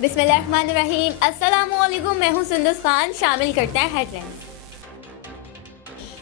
बिस्मिल्लाहिर्रहमानिर्रहीम। अस्सलाम वालेकुम, मैं हूं सुंदस खान। शामिल करते हैं हेडलाइंस।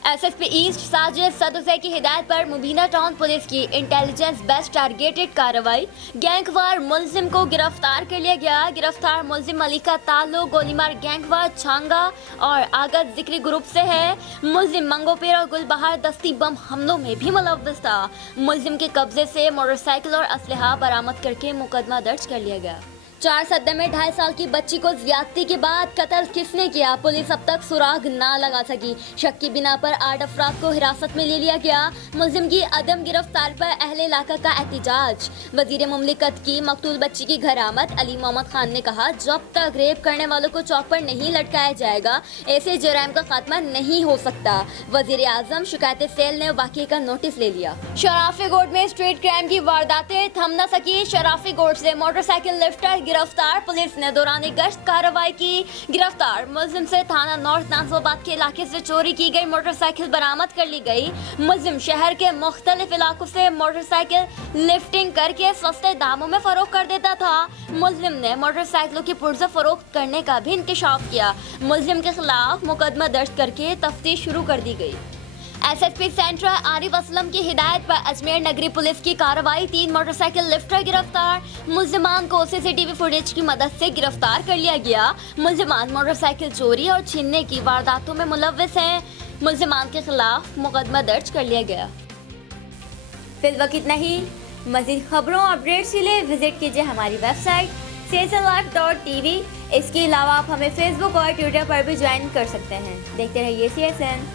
एसएसपी ईस्ट साजिद सदुसे की हिदायत पर मुबीना टाउन पुलिस की इंटेलिजेंस बेस्ड टारगेटेड कार्रवाई। गैंगवार मुलजिम को गिरफ्तार कर लिया गया। गिरफ्तार मुलजिम मलिका ताल्लुक गोलीमार गैंगवार छांगा और आगत जिक्री ग्रुप से है। मुलजिम मंगोपेर और गुलबहार दस्ती बम हमलों में भी मुलव्वस था। मुलजिम के कब्जे से मोटरसाइकिल और असलहा बरामद करके मुकदमा दर्ज कर लिया गया। 4 सद्दे में 2.5 साल की बच्ची को ज्यादती के बाद कत्ल किसने किया, पुलिस अब तक सुराग ना लगा सकी। शक की बिना पर 8 अफराद को हिरासत में ले लिया गया। मुलजिम की अदम गिरफ्तार पर अहले इलाका का एहतिजाज। वजीर मुमलिकत की मकतूल बच्ची की घर आमद। अली मोहम्मद खान ने कहा, जब तक रेप करने वालों को चौक पर नहीं लटकाया जाएगा ऐसे जराइम का खात्मा नहीं हो सकता। वजीर आजम शिकायत सेल ने वाक़े का नोटिस ले लिया। शराफी गोड में स्ट्रीट क्राइम की वारदातें थम न सकी। शराफी गोड से मोटरसाइकिल लिफ्टर गिरफ्तार। पुलिस ने दौरान गश्त कार्रवाई की। गिरफ्तार मुलजिम से थाना नॉर्थ नाज़िमाबाद के इलाके से चोरी की गई मोटरसाइकिल बरामद कर ली गई। मुलजिम शहर के मुख्तलिफ इलाकों से मोटरसाइकिल लिफ्टिंग करके सस्ते दामों में फरोख्त कर देता था। मुलजिम ने मोटरसाइकिलों की पुर्जा फरोख्त करने का भी इंकशाफ किया। मुलजिम के खिलाफ मुकदमा दर्ज करके तफ्तीश शुरू कर दी गई। एसएसपी सेंट्रल आरिफ असलम की हिदायत पर अजमेर नगरी पुलिस की कार्रवाई। 3 मोटरसाइकिल लिफ्टर गिरफ्तार। मुलजिमान को सीसीटीवी फुटेज की मदद से गिरफ्तार कर लिया गया। मुलजिमान मोटरसाइकिल चोरी और छीनने की वारदातों में मुलव्वस हैं। मुलजिमान के खिलाफ मुकदमा दर्ज कर लिया गया। फिल वक्त इतना ही। मज़ीद खबरों अपडेट्स के लिए विजिट कीजिए हमारी वेबसाइट cslife.tv। इसके अलावा आप हमें फेसबुक और ट्विटर पर भी ज्वाइन कर सकते हैं। देखते रहिए CSN।